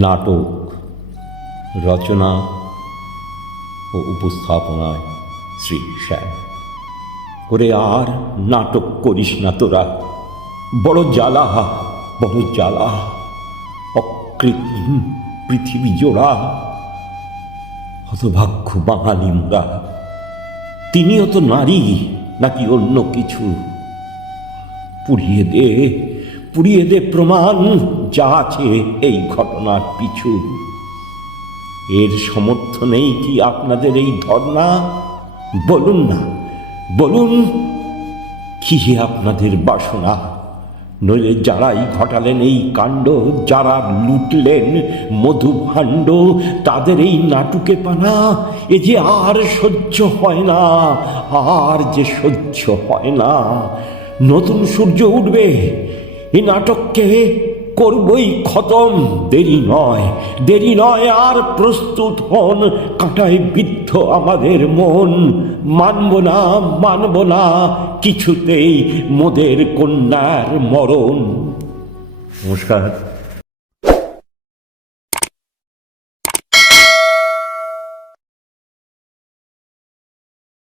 নাটক, রচনা ও উপস্থাপনায় শ্রী শ্যাম করে আর নাটক করিস না তোরা। বড় জ্বালা বড় জ্বালা, অকৃত্রিম পৃথিবী জোড়া, হতভাগ্য বাঙালি মোরা তিনিও তো নারী, নাকি অন্য কিছু? পুড়িয়ে দে পুড়িয়ে দে প্রমাণ, যা আছে এই ঘটনার পিছু। এর সমর্থনেই কি আপনাদের এই ধর্ণা? বলুন না, বলুন, কি আপনাদের বাসনা? নইলে যারাই ঘটালেন এই কাণ্ড, যারা লুটলেন মধু ভাণ্ড তাদের এই নাটুকে পানা, এ যে আর সহ্য হয় না, আর যে সহ্য হয় না। নতুন সূর্য উঠবে এ নাটককে করবই খতম। দেরি নয় দেরি নয়, আর প্রস্তুত হন। কাটায় বিদ্ধ আমাদের মন। মানব না মানব না, কিছুতেই মোদের কন্যার মরণ। নমস্কার।